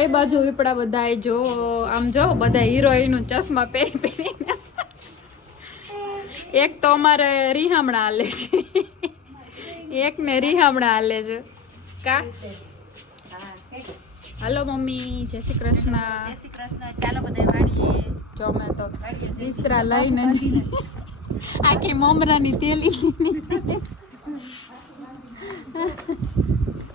કઈ બાજુ ઉપડા બધાય જો આમ જો બધા હિરોઈન ચશ્મા પહેરી પહેરીને એક તો અમારે રીહામણા હાલે છે એક ને રીહામણા હાલે છે કા હાલો મમ્મી જય શ્રી કૃષ્ણ. જય શ્રી કૃષ્ણ. ચાલો બધા વાડીએ. જો મેં તો વિસ્તરા લઈને આખી મમરાની તેલી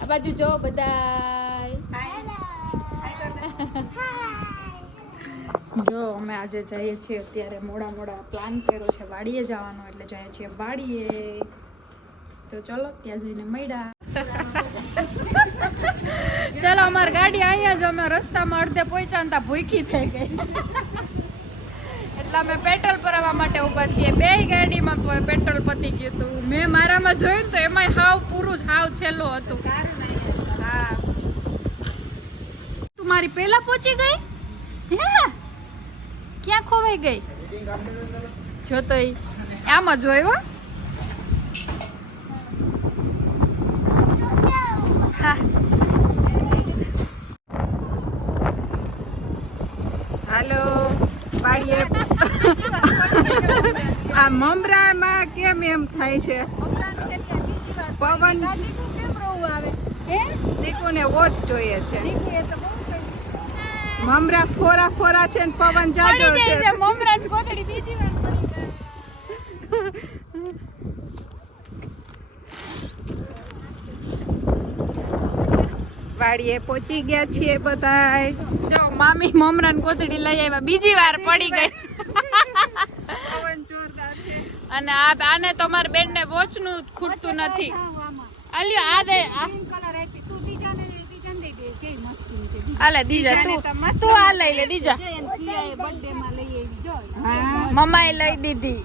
આ બાજુ જો બધા જો અમે આજે જઈએ છીએ અત્યારે મોડા પ્લાન કર્યો છે વાડીએ જવાનો એટલે જઈએ છીએ વાડીએ તો ચલો ત્યાં જઈને મળ્યા. ચલો અમારી ગાડી અહીંયા જ અમે રસ્તામાં અડધે પહોંચ્યા તા ભૂખી થઈ ગઈ એટલે અમે પેટ્રોલ ભરાવવા માટે ઊભા છીએ. બે ગાડીમાં પેટ્રોલ પતી ગયું હતું. મેં મારામાં જોયું તો એમાં હાવ પૂરું હાવ છેલ્લું હતું. હા તું મારી પહેલા પહોંચી ગઈ હે ક્યાં ખોવાઈ ગઈ જો તો આમ જ હોય હો. હા હાલો વાડીએ. આ મમરામાં કેમ એમ થાય છે પવન દીકુને ઓજ જોઈએ છે. મમરા ફોરા ફોરા છે ને પવન જાજો છે. મમરા ની કોથળી બીજી વાર પડી ગઈ. વાડીએ પહોંચી ગયા છીએ બધાય. જો મામી મમરા ની કોથળી લઈ આવ્યા બીજી વાર પડી ગઈ. પવન જોરદાર છે. અને આને તો મારી બેન ને વોચ નું ખૂટતું નથી. આલ્યો આ દે આલે દીજા તું આ લઈ લે દીજા. મમ્મા એ લઈ દીધી.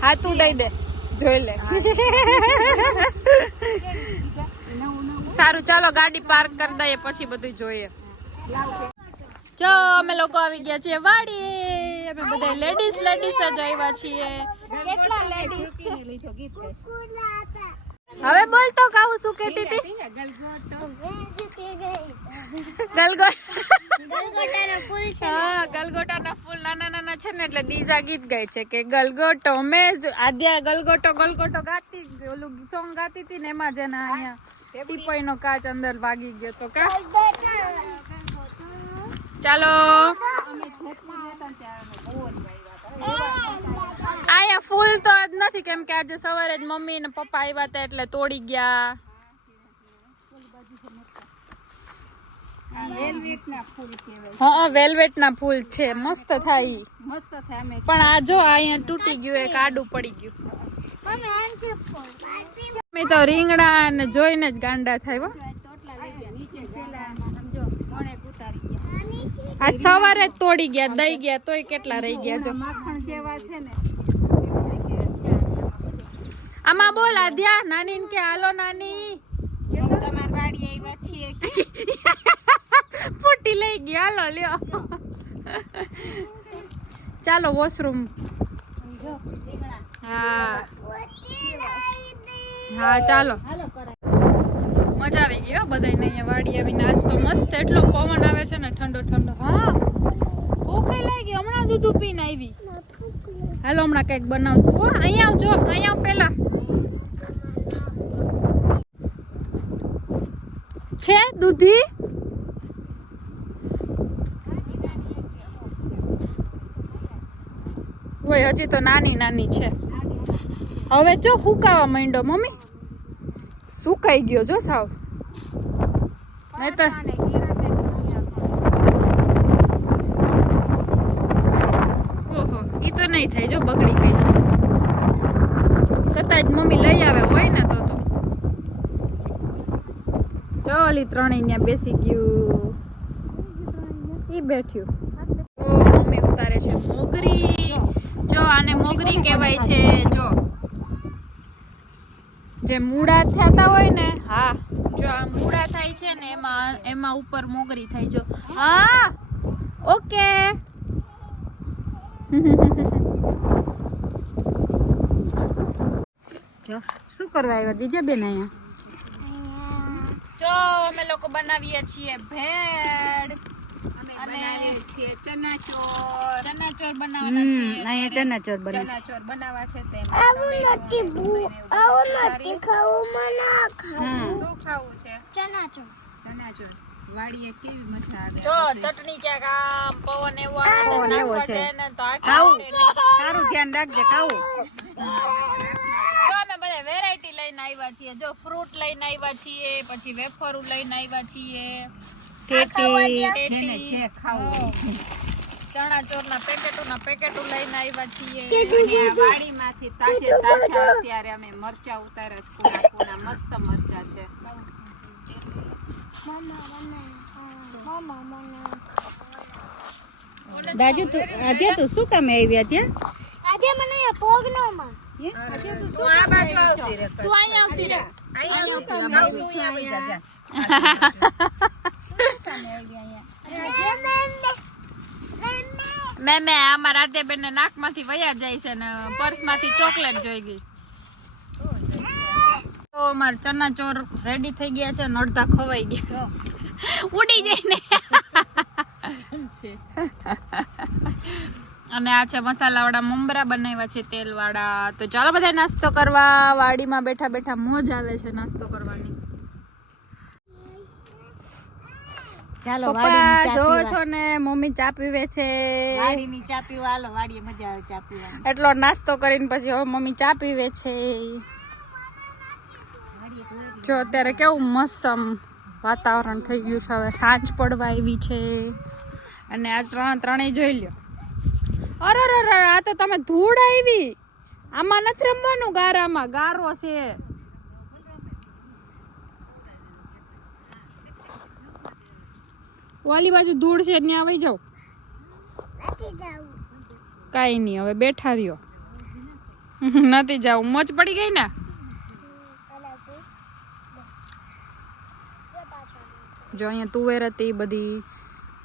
હા તું દઈ દે જોઈ લે. સારું ચાલો ગાડી પાર્ક કરી દઈએ પછી બધું જોઈએ. જો અમે લોકો આવી ગયા છીએ વાડી. અમે બધા લેડીઝ જ આવ્યા છીએ. કેટલા લેડીઝ છે હવે બોલ તો કાવું શું કહેતી હતી. ગલગોટાના ફૂલ નાના નાના છે ને એટલે દીજા ગીત ગાય છે કે ગલગોટો મેં આદ્યા ગલગોટો ગાતી ઓલું સોંગ ગાતી હતી ને એમાં જ એના અહીંયા ટીપાઈનો કાચ અંદર વાગી ગયો તો કા. ચાલો આયા ફૂલ તો આજ નથી કેમ કે આજે સવારે જ મમ્મી ને પપ્પા આવ્યા હતા એટલે તોડી ગયા. હા વેલ્વેટ ના ફૂલ છે મસ્ત થાય પણ આ જો અહીંયા તૂટી ગયું એક આડું પડી ગયું. મેં તો રીંગણા ને જોઈને જ ગાંડા થાય. આજ સવારે જ તોડી ગયા દઈ ગયા તોય કેટલા રહી ગયા જો. આમાં બોલ આદ્યા નાની કે હાલો નાની ફૂટી લઈ ગયા હાલો લ્યો. ચાલો વોશરૂમ. હા હા ચાલો મજા આવી ગઈ હો બધાને અહીંયા વાડી આવીને. આજ તો મસ્ત એટલો પવન આવે છે ને ઠંડો ઠંડો. હા ભૂખ લાગી હમણાં દૂધ પીને આવી. હાલો હમણાં કઈક બનાવશું હો. અહીંયા આવજો અહીંયા આવ પેલા છે દૂધી. ઓય હજી તો નાની નાની છે. હવે જો સુકાવા માંડ્યો મમ્મી. સુકાઈ ગયો જો સાવ. નહીં તો ઓહો ઈ તો નહીં થાય જો બગડી ગઈ છે. કદાચ મમ્મી લઈ આવે હોય ને તો જો ઓલી ત્રણેય ત્યાં બેસી ગયું. ઈ બેઠ્યું. ઓ મમ્મી ઉતારે છે મોગરી. જો આને મોગરી કહેવાય છે. જો જે મૂળા થતા હોય ને હા જો આ મૂળા થાય છે ને એમાં ઉપર મોગરી થાય. જો હા ઓકે. શું કરવા આવ્યા દીજા બેન અહીંયા? જો અમે લોકો બનાવીએ છીએ ભેળ અમે અને બનાવીએ છીએ ચનાચોર. ચનાચોર બનાવવાના છે. અહીંયા ચનાચોર બનાવે. ચનાચોર બનાવવા છે તે હા. શું ખાવું છે? ચનાચોર વાડીએ કેવી મજા આવે. જો ચટણી ક્યાંક આમ પવન એવો આવે છે, પવન એવો નાખવા છે. જાય ને તો આખી ખાવું. ઉડે નહીં. સારું ધ્યાન રાખજે ખાવું. જો અમે બધા વેરાયટી લઈને આવ્યા છીએ. જો ફ્રૂટ લઈને આવ્યા છીએ, પછી વેફરો લઈને આવ્યા છીએ, ટેટી જેને જે ખાવું. ચણાચોરના પેકેટો લઈને આવ્યા છીએ. અહીંયા વાડીમાંથી તાજા અત્યારે અમે મરચા ઉતાર્યા છે. કુણા મસ્ત મરચા છે. દાજુ આજે તું શું કામ આવ્યા ત્યાં? આજે મને પોગનો માં આજે તું આ બાજુ આવતી રહે. તું અહીંયા આવતી રહે. અહીંયા તું અહીંયા આવી જા. મેં આમાં રાધેબેન ને નાકમાંથી વયા જાય છે ને પર્સમાંથી ચોકલેટ જોઈ ગઈ. તો અમાર ચનાચોર રેડી થઈ ગયા છે ને અડધા ખવાઈ ગયા. ઉડી જાય ને. અને આ છે મસાલાવાળા મમરા બનાવ્યા છે તેલવાળા. તો ચાલો બધા નાસ્તો કરવા. વાડીમાં બેઠા બેઠા મોજ આવે છે નાસ્તો કરવાની. ચાલો પપ્પા જોવો છો ને મમ્મી ચા પીવે છે. વાડીની ચા પીવા હાલો. વાડીએ મજા આવે ચા પીવાની. એટલો નાસ્તો કરીને પછી હવે મમ્મી ચા પીવે છે. જો અત્યારે કેવું મસ્ત આમ વાતાવરણ થઈ ગયું છે. હવે સાંજ પડવા આવી છે અને આજ ત્રણેય જોઈ લ્યો. અરે આ તો તમે ધૂળ આવી. આમાં નથી રમવાનું. ગારામાં ગારો છે. વાલી બાજુ ધૂળ છે ત્યાં આવી જાવ. કઈ નઈ હવે બેઠા રહ્યો. નથી જાવ. મોજ પડી ગઈ ને. જો અહીંયા તુવેર હતી બધી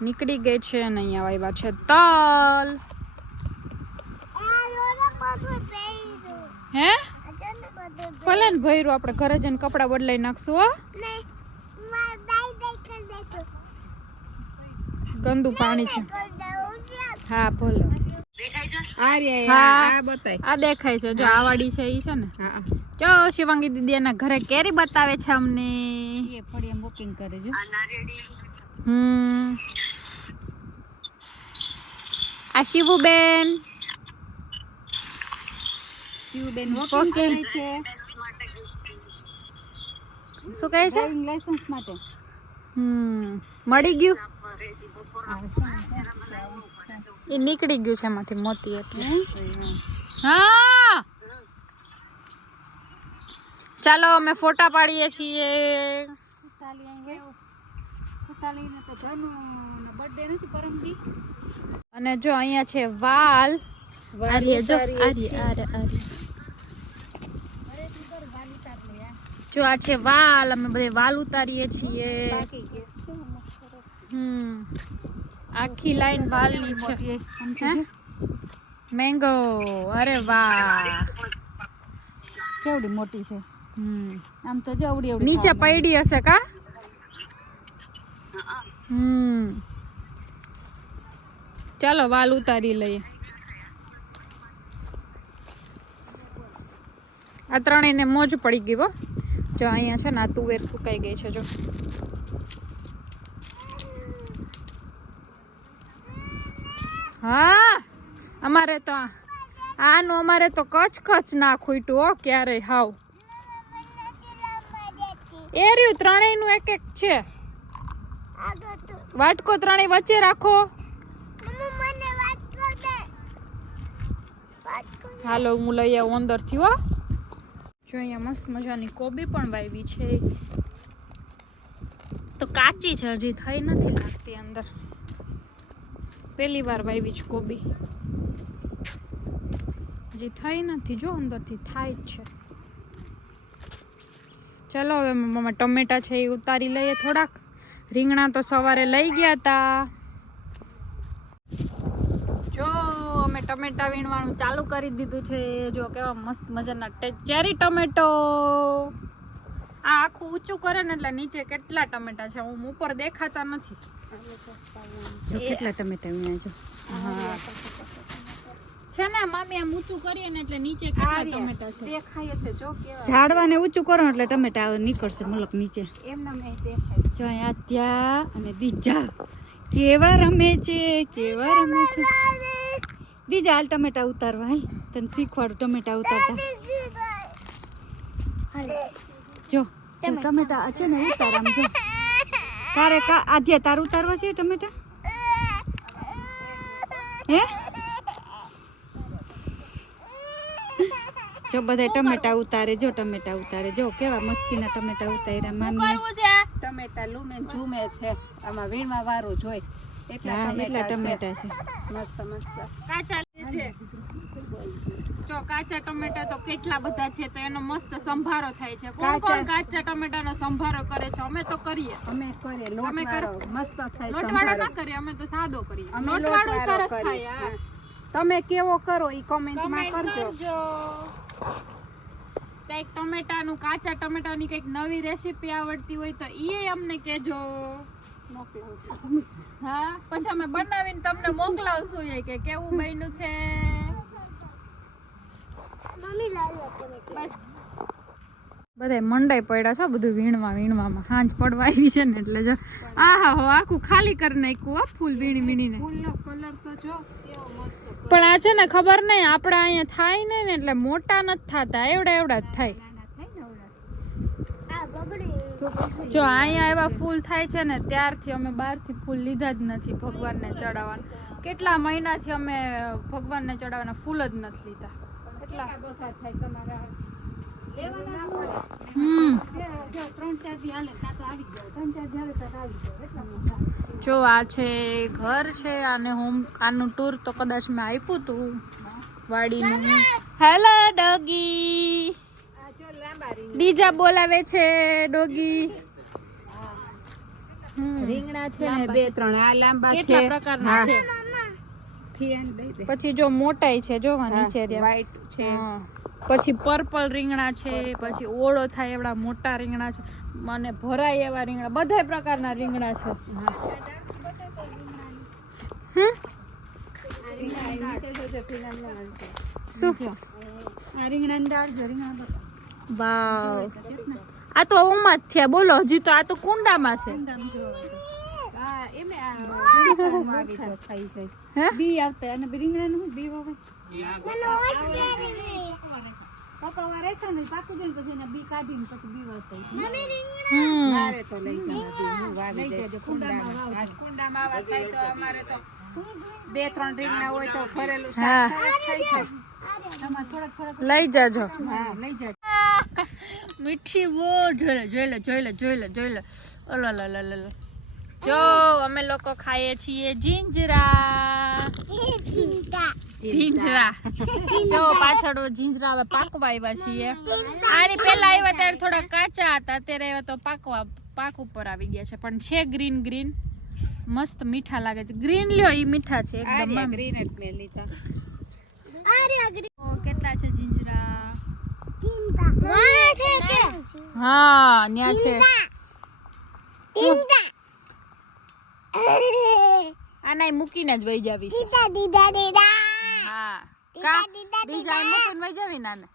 નીકળી ગઈ છે અને અહીંયા આવ્યા છે તલ. હે ભલે ને ભૈરું આપણે ઘરે જઈને કપડા બદલાઈ નાખશું. હો ગંદુ પાણી છે. હા ભલે. આ બતાય. આ દેખાય છે. જો આ વાડી છે ઈ છે ને. હા જો શિવાંગી દીદી એના ઘરે કેરી બતાવે છે અમને. એ ફળી બુકિંગ કરે છે. આ શિવુબેન શિવબેન વોકિંગ કરે છે. શું કહે છે? ડ્રાઇવિંગ લાયસન્સ માટે. મળી ગયું. એ નીકળી ગયું છે એમાંથી મોતી એટલે. હા ચાલો અમે ફોટા પાડીએ છીએ. ખુશાલીને તો જનું બર્થડે નથી પરમદી. અને જો અહીંયા છે વાલ. આર્ય જો આર્ય. જો આ છે વાલ. અમે બધે વાલ ઉતારીએ છીએ. આખી લાઈન વાલની છે. મેંગો. અરે વાહ કેવડી મોટી છે. આમ તો જો અવડી અવડી નીચે પડી હશે કા. ચાલો વાલ ઉતારી લઈએ. આ ત્રણેયને મોજ પડી ગઈ. હો જો અહીંયા છે ને આ તુવેર સુકાઈ ગઈ છે. જો હા અમારે તો આનું અમારે તો કચ ના ખૂટ્યું. હો ક્યારેય હાવ. એ રહ્યું ત્રણેયનું એક એક છે. વાટકો ત્રણેય વચ્ચે રાખો. હાલો હું લઈ આવું અંદર થી. હો જો અહીંયા મસ્ત મજાની કોબી પણ વાવી છે. તો કાચી છે હજી થઈ નથી લાગતી અંદર. પહેલી વાર વાવી છે કોબી. હજી થઈ નથી. જો અંદરથી થાય જ છે. ચાલો હવે મમ્મા ટમેટા છે એ ઉતારી લઈએ થોડાક. રીંગણા તો સવારે લઈ ગયા હતા. જો અમે ટમેટા વીણવાનું ચાલુ કરી દીધું છે. જો કેવા મસ્ત મજાના ચેરી ટમેટો. આ આખું ઊંચું કરે ને એટલે નીચે કેટલા ટમેટા છે હું ઉપર દેખાતા નથી. કેટલા ટમેટા અહીંયા છે. છે ને મામી આમ ઊંચું કરીએ ને એટલે નીચે કેટલા ટમેટા છે દેખાય છે જો કેવા. ઝાડવાને ઊંચું કરો એટલે ટમેટા નીકળશે મલક નીચે. એમના મેં દેખાય. જો અહીંયા ત્યાં અને દીજા કેવા રમે છે, કેવા રમે છે. દીજા હાલ ટમેટા ઉતારવા, હાલ તને શીખવાડું ટમેટા ઉતારતા. જો ટમેટા છે ને ઉતાર આમ જો. તારે આધ્યા તાર ઉતારવા છે ટમેટા? હે જો બધા ટમેટા ઉતારે, જો ટમેટા ઉતારે, જો કેવા મસ્તીના ટમેટા ઉતાર્યા મામી. કરવું છે ટમેટા લૂમે ઝૂમે છે. આમાં વીણવા વાળું જોઈ એટલા હા એટલા ટમેટા ટમેટા છે. મસ્ત મસ્ત. કાચા છે જો કાચા ટમેટા તો કેટલા બધા છે તો એનો મસ્ત સંભારો થાય છે. કોણ કાચા ટમેટાનો સંભારો કરે છે? અમે તો કરીએ. અમે કરીએ લોટ તમે વાળો મસ્ત થાય. લોટવાળો ના કરીએ, અમે તો સાદો કરીએ. લોટવાળો સરસ થાય. હા. તમે કેવો કરો ઈ કોમેન્ટમાં કરજો. કઈક ટમેટાનું કાચા ટમેટાની કઈક નવી રેસીપી આવડતી હોય તો ઈ અમને કહેજો. હા પછી અમે બનાવીને તમને મોકલાવશું એ કે કેવું બન્યું છે. મમ્મી લાવી આપો બસ બધાય મંડાઈ પડ્યા છે બધું વીણવામાં. સાંજ પડવા આવી છે ને એટલે જો આહા હો આખું ખાલી કરી નાખ્યું ફૂલ વીણીને. ફૂલનો કલર તો જો કેવો મસ્ત. પણ આ છે ને ખબર નહીં આપણે અહીંયા થાય નહીં ને એટલે મોટા નથી થતા, એવડા જ થાય. આ બગડી જો અહીંયા એવા ફૂલ થાય છે ને ત્યારથી અમે બહારથી ફૂલ લીધા જ નથી ભગવાનને ચડાવવાના. કેટલા મહિનાથી અમે ભગવાનને ચડાવવાના ફૂલ જ નથી લીધા. કેટલા બધા થાય તમારા લેવાના જ હોય. જો 3-4 દી હાલે તા તો આવી જાય. 3-4 દી હાલે તા આવી જાય. એટલા મોટા. જો આ છે ઘર છે આને આનું ટૂર તો કદાચ મેં આપ્યું હતું વાડીનું. Hello doggy. આ જો લાંબા ડીજા બોલાવે છે ડોગી. રીંગણા છે ને 2-3 આ લાંબા છે. કેટલા પ્રકારના છે. ફિયાન દઈ દે. પછી જો મોટાઈ છે જો નીચે રહ્યા. વ્હાઈટ છે. હા. પછી પર્પલ રીંગણા છે, પછી ઓળો થાય એવડા મોટા રીંગણા છે, મને ભરાય એવા રીંગણા, બધા પ્રકારના રીંગણા છે. શું આ રીંગણાની દાળ જો રીંગણા વાવ આ તો ઉમાં જ થયા બોલો. હજી તો આ તો કુંડામાં છે. હા એમે આ ગુણકારમાં આવી તો થઈ જાય. હે બી આવતા અને રીંગણાનું શું બી વાવે પકવવા રહેતા ને પાકી જાય ને પછી એના બી કાઢીને પછી બી વાવતા. મારે તો લઈ જવા હું વાવી દઈશ. કુંડામાં આવા થાય તો અમારે તો 2-3 રીંગણા હોય તો ભરેલું શાક સરસ થાય છે. આમાં થોડાક લઈ જાજો. હા લઈ જાય. મીઠી બહુ જોઈ લે ઓલો જો અમે લોકો ખાઈએ છીએ જીંજરા. જો પાછળ જીંજરા હવે પાકવા આવ્યા છીએ. આની પેલા આવ્યા ત્યારે થોડા કાચા હતા, અત્યારે આવ્યા તો પાક ઉપર આવી ગયા છે. પણ છે ગ્રીન મસ્ત મીઠા લાગે છે. ગ્રીન લ્યો ઈ મીઠા છે એકદમ. આ ગ્રીન જ મેં લીધા. કેટલા છે જીંજરા? વાહ કે હા ન્યા છે. આના મૂકીને જ વહી જાવી છે. હા કા બીજા મૂકીને વહી જાવી નાને.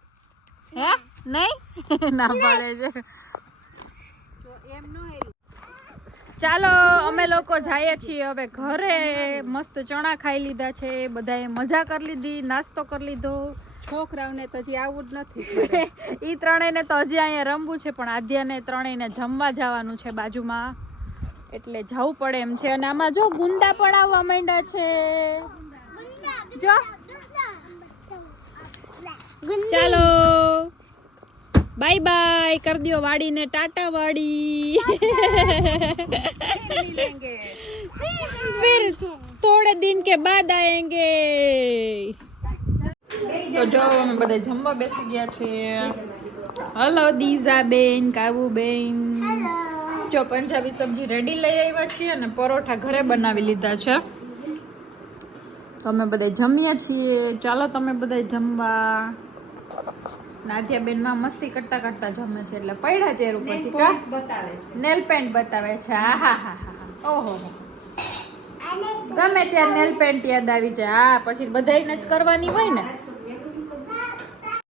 હે નહીં ના પાડે છે. એમ નો ચાલો અમે લોકો જઈએ છીએ હવે ઘરે. મસ્ત ચણા ખાઈ લીધા છે બધાએ, મજા કરી લીધી, નાસ્તો કરી લીધો. છોકરાઓને તો હજી આવું જ નથી. ઈ ત્રણેયને તો હજી અહીંયા રમવું છે પણ આદ્યાને ત્રણેયને જમવા જવાનું છે બાજુમાં, એટલે જવું પડે એમ છે. અને આમાં જો ગુંદા પણ આવવા માંડ્યા છે જો. ચાલો બાય બાય कर दियो वाड़ी ने टाटा वाड़ी फिर थोड़े दिन के बाद आएंगे. તો જો અમે બધા જમવા બેસી ગયા છે. હલો દીઝા બેન, કાબુ બેન. જો પંજાબી સબ્જી રેડી લઈ આવ્યા છીએ અને પરોઠા ઘરે બનાવી લીધા છે. તો અમે બધા જમ્યા છીએ. ચાલો તમે બધા જમવા. નાધ્યા બેન માં મસ્તી કરતા કરતા જમે છે એટલે પડ્યા ચેર ઉપરથી કા બતાવે છે નેલ પેન્ટ બતાવે છે હા હા હા હા ઓહો ગમે ત્યારે નેલ પેન્ટ યાદ આવી જાય હા પછી બધાઈને જ કરવાની હોય ને